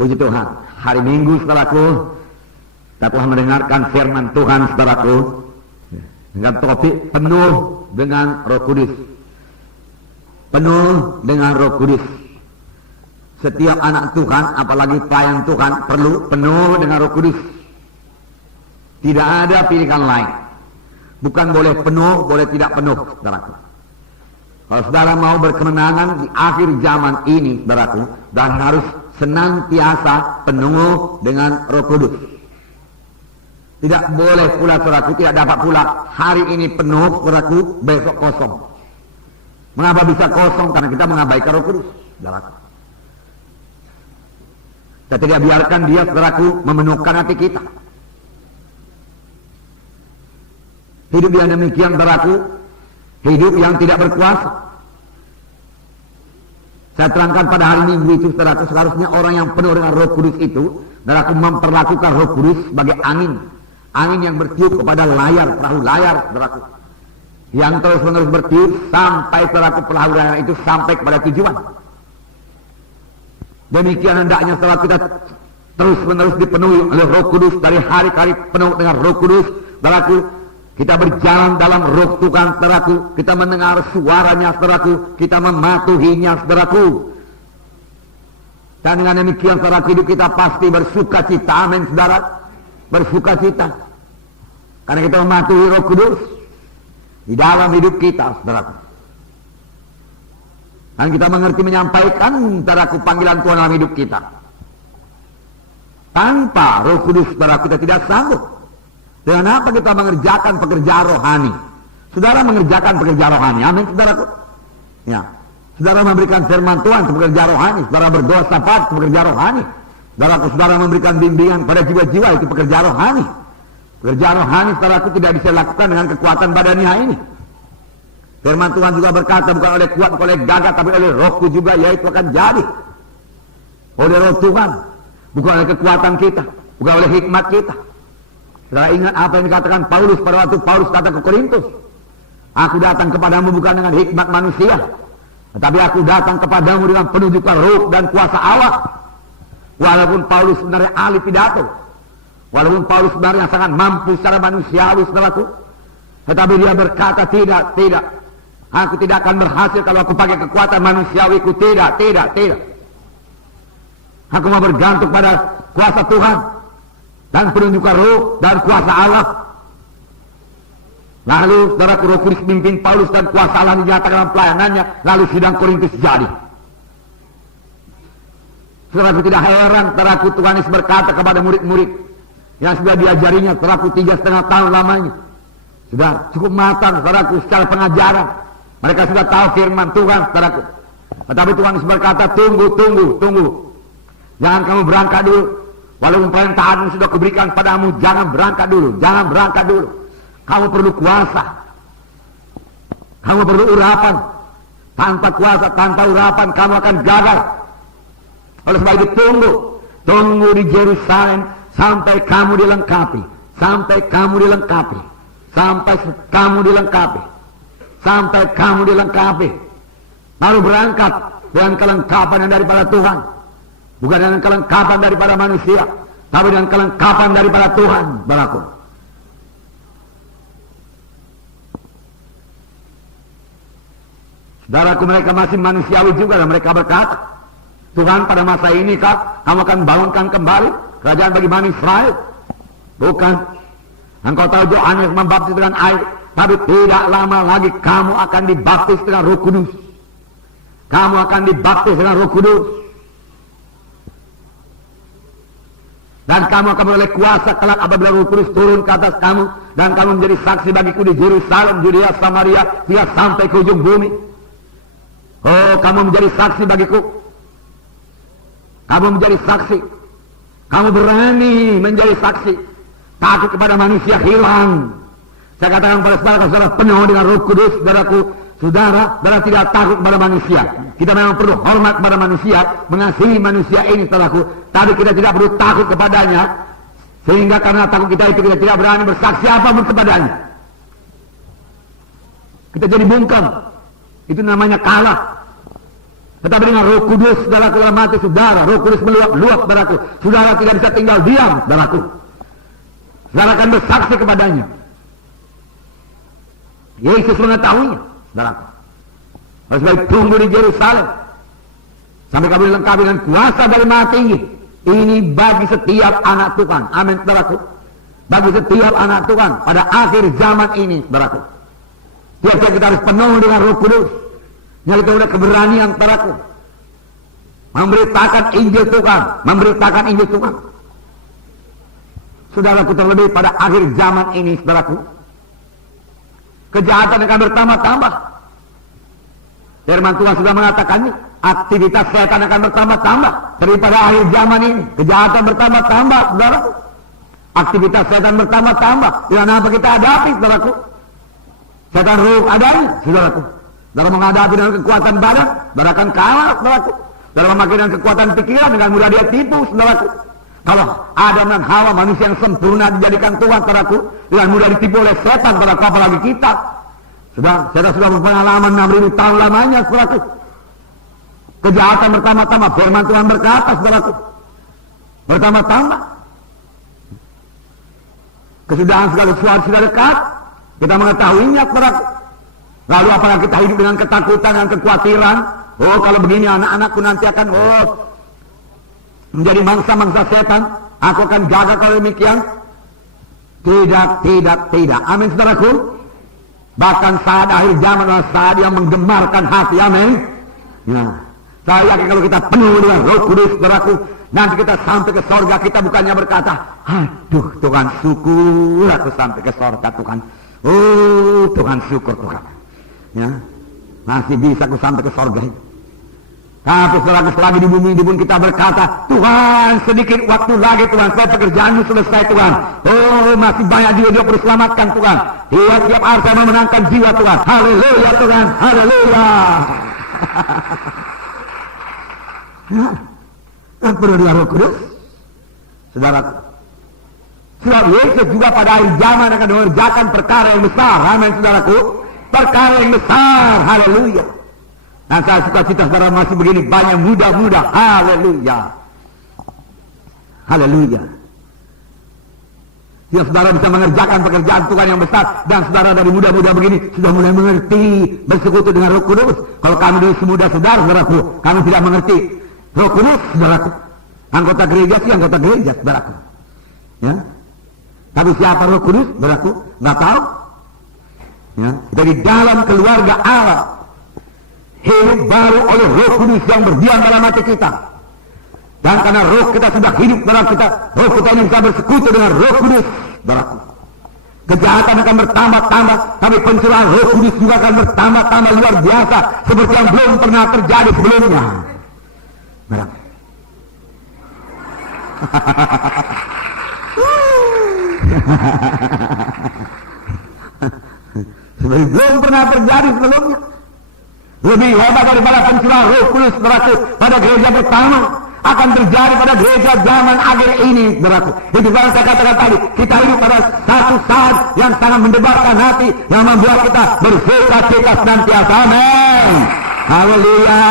Puji Tuhan, hari Minggu saudaraku, kita telah mendengarkan firman Tuhan saudaraku, dengan topik penuh dengan Roh Kudus. Penuh dengan Roh Kudus. Setiap anak Tuhan, apalagi pelayan Tuhan, perlu penuh dengan Roh Kudus. Tidak ada pilihan lain. Bukan boleh penuh, boleh tidak penuh, saudaraku. Kalau saudara mau berkemenangan di akhir zaman ini, saudaraku, dan harus senantiasa penuh dengan Roh Kudus. Tidak boleh pula, saudaraku, tidak dapat pula hari ini penuh, saudaraku, besok kosong. Mengapa bisa kosong? Karena kita mengabaikan Roh Kudus, saudaraku. Kita tidak biarkan dia, saudaraku, memenuhkan hati kita. Hidup yang demikian, saudaraku, hidup yang tidak berkuasa. Saya terangkan pada hari Minggu itu, saudaraku, seharusnya orang yang penuh dengan Roh Kudus itu, saudaraku, memperlakukan Roh Kudus sebagai angin. Angin yang bertiup kepada layar, perahu layar, saudaraku. Yang terus-menerus bertiup sampai, saudaraku, perahu layar itu sampai kepada tujuan. Demikian hendaknya, saudaraku, kita terus-menerus dipenuhi oleh Roh Kudus, dari hari ke hari penuh dengan Roh Kudus, saudaraku. Kita berjalan dalam Roh Tuhan, saudaraku. Kita mendengar suaranya, saudaraku. Kita mematuhinya, saudaraku. Dan dengan demikian, saudaraku, hidup kita pasti bersuka cita. Amin, saudara. Bersuka cita. Karena kita mematuhi Roh Kudus di dalam hidup kita, saudaraku. Dan kita mengerti menyampaikan, saudaraku, panggilan Tuhan dalam hidup kita. Tanpa Roh Kudus, saudaraku, kita tidak sanggup. Dengan apa kita mengerjakan pekerjaan rohani? Saudara mengerjakan pekerjaan rohani. Amin, saudaraku. Ya. Saudara memberikan firman Tuhan untuk pekerjaan rohani. Saudara berdoa syafaat untuk pekerjaan rohani. Saudara memberikan bimbingan pada jiwa-jiwa, itu pekerjaan rohani. Pekerjaan rohani, saudaraku, tidak bisa dilakukan dengan kekuatan badannya ini. Firman Tuhan juga berkata, bukan oleh kuat, bukan oleh gagah, tapi oleh Rohku juga, yaitu akan jadi. Oleh Roh Tuhan. Bukan oleh kekuatan kita, bukan oleh hikmat kita. Saudara ingat apa yang dikatakan Paulus pada waktu Paulus kata ke Korintus, aku datang kepadamu bukan dengan hikmat manusia, tetapi aku datang kepadamu dengan penunjukan Roh dan kuasa Allah. Walaupun Paulus sebenarnya ahli pidato, walaupun Paulus sebenarnya sangat mampu secara manusiawi, saudaraku, tetapi dia berkata, tidak, aku tidak akan berhasil kalau aku pakai kekuatan manusiawiku, tidak. Aku mau bergantung pada kuasa Tuhan dan penunjukan Roh dan kuasa Allah. Lalu saudaraku, Roh Kudus pimpin Paulus dan kuasa Allah dinyatakan dalam pelayanannya. Lalu sidang Korintus jadi. Saudaraku, tidak heran, saudaraku, Tuhan Yesus berkata kepada murid-murid yang sudah diajarinya, saudaraku, 3,5 tahun lamanya. Sudah cukup matang, saudaraku, secara pengajaran. Mereka sudah tahu firman Tuhan, saudaraku. Tetapi Tuhan Yesus berkata, tunggu. Jangan kamu berangkat dulu. Walaupun perintahanmu sudah kuberikan padamu, jangan berangkat dulu. Kamu perlu kuasa. Kamu perlu urapan. Tanpa kuasa, tanpa urapan, kamu akan gagal. Oleh sebab itu tunggu di Yerusalem sampai kamu dilengkapi. Sampai kamu dilengkapi. Baru berangkat dengan kelengkapan yang daripada Tuhan. Bukan dengan kelengkapan daripada manusia, tapi dengan kelengkapan daripada Tuhan, saudaraku. Saudaraku, mereka masih manusiawi juga, dan mereka berkata, Tuhan, pada masa ini kamu akan bangunkan kembali kerajaan bagi Bani Israel. Bukan. Engkau tahu Yohanes membaptis dengan air, tapi tidak lama lagi kamu akan dibaptis dengan Roh Kudus. Dan kamu akan beroleh kuasa kelak apabila Roh Kudus turun ke atas kamu, dan kamu menjadi saksi bagiku di Yerusalem, Yudea, Samaria, hingga sampai ke ujung bumi. Oh, kamu menjadi saksi bagiku. Kamu menjadi saksi. Kamu berani menjadi saksi. Takut kepada manusia hilang. Saya katakan pada saudara penuh dengan Roh Kudus, saudaraku. Saudara tidak takut kepada manusia. Kita memang perlu hormat kepada manusia, mengasihi manusia ini, saudaraku. Tapi kita tidak perlu takut kepadanya, sehingga karena takut kita itu kita tidak berani bersaksi apapun kepadanya. Kita jadi bungkam. Itu namanya kalah. Tetapi dengan Roh Kudus, saudaraku, dalam hati saudara, Roh Kudus meluap-luap, saudaraku. Saudara tidak bisa tinggal diam, saudaraku. Saudara akan bersaksi kepadanya. Yesus mengetahuinya, saudaraku. Harus baik tunggu di Yerusalem sampai kamu dilengkapi dengan kuasa dari Maha Tinggi. Ini bagi setiap anak Tuhan. Amin, saudaraku. Bagi setiap anak Tuhan pada akhir zaman ini, saudaraku. Tiap-tiap kita harus penuh dengan Roh Kudus. Yang kita udah keberanian, saudaraku. Memberitakan Injil Tuhan. Memberitakan Injil Tuhan. Saudaraku, terlebih pada akhir zaman ini, saudaraku. Kejahatan akan bertambah-tambah. Firman Tuhan sudah mengatakannya. Aktivitas setan akan bertambah-tambah. Daripada akhir zaman ini. Kejahatan bertambah-tambah, saudaraku. Aktivitas setan bertambah-tambah. Dengan apa kita hadapi, saudaraku? Setan ruh adanya, saudaraku. Saudara menghadapi dengan kekuatan badan, saudara akan kalah, saudaraku. Saudara memakai dengan kekuatan pikiran, dengan mudah dia tipu, saudaraku. Kalau Adam dan Hawa, manusia yang sempurna dijadikan Tuhan, saudaraku, dengan mudah ditipu oleh setan, saudaraku, apalagi kita. Saudara sudah berpengalaman 6.000 tahun lamanya, saudaraku. Kejahatan bertambah-tambah, firman Tuhan berkata, saudaraku. Bertambah-tambah. Kesudahan segala sesuatu sudah dekat. Kita mengetahuinya, saudaraku. Lalu apakah kita hidup dengan ketakutan dan kekhawatiran? Oh, kalau begini anak-anakku nanti akan menjadi mangsa-mangsa setan. Aku akan jaga kalau demikian. Tidak. Amin, saudaraku. Bahkan saat akhir zaman adalah saat yang menggemarkan hati. Amin. Nah, saya yakin kalau kita penuh dengan Roh Kudus, saudaraku, nanti kita sampai ke sorga, kita bukannya berkata, aduh Tuhan, syukur aku sampai ke sorga, Tuhan. Oh Tuhan, syukur Tuhan. Ya, masih bisa aku sampai ke sorga. Tapi saudaraku, selagi di bumi ini pun kita berkata, Tuhan, sedikit waktu lagi Tuhan, saya pekerjaanmu selesai Tuhan. Oh, masih banyak jiwa-jiwa perlu selamatkan Tuhan. Tiap-tiap hari saya memenangkan jiwa Tuhan. Haleluya Tuhan, haleluya. Nah, perlu dengan Roh Kudus, saudaraku. Sebab Yesus juga pada akhir zaman akan mengerjakan perkara yang besar. Amin, saudaraku. Perkara yang besar, haleluya. Dan saya suka cita saudara masih begini banyak muda-muda, haleluya. Haleluya. Ya, saudara bisa mengerjakan pekerjaan Tuhan yang besar. Dan saudara dari muda-muda begini sudah mulai mengerti bersekutu dengan Roh Kudus. Kalau kami dulu semuda saudaraku, kami tidak mengerti Roh Kudus, saudaraku. Anggota gereja sih anggota gereja, saudaraku. Ya. Tapi siapa Roh Kudus, saudaraku? Nggak tahu. Ya. Dari dalam keluarga Allah, hidup baru oleh Roh Kudus yang berdiam dalam hati kita. Dan karena roh kita sudah hidup dalam kita, roh kita ini bisa bersekutu dengan Roh Kudus, saudaraku. Kejahatan akan bertambah-tambah, tapi pencurahan Roh Kudus juga akan bertambah-tambah luar biasa, seperti yang belum pernah terjadi sebelumnya. Seperti belum pernah terjadi sebelumnya. Lebih hebat daripada pencurahan Roh Kudus, saudaraku, pada gereja pertama akan terjadi pada gereja zaman akhir ini, saudaraku. Itu yang saya katakan tadi, kita hidup pada satu saat yang sangat mendebarkan hati, yang membuat kita bersuka-cita senantiasa. Amin. Haleluya.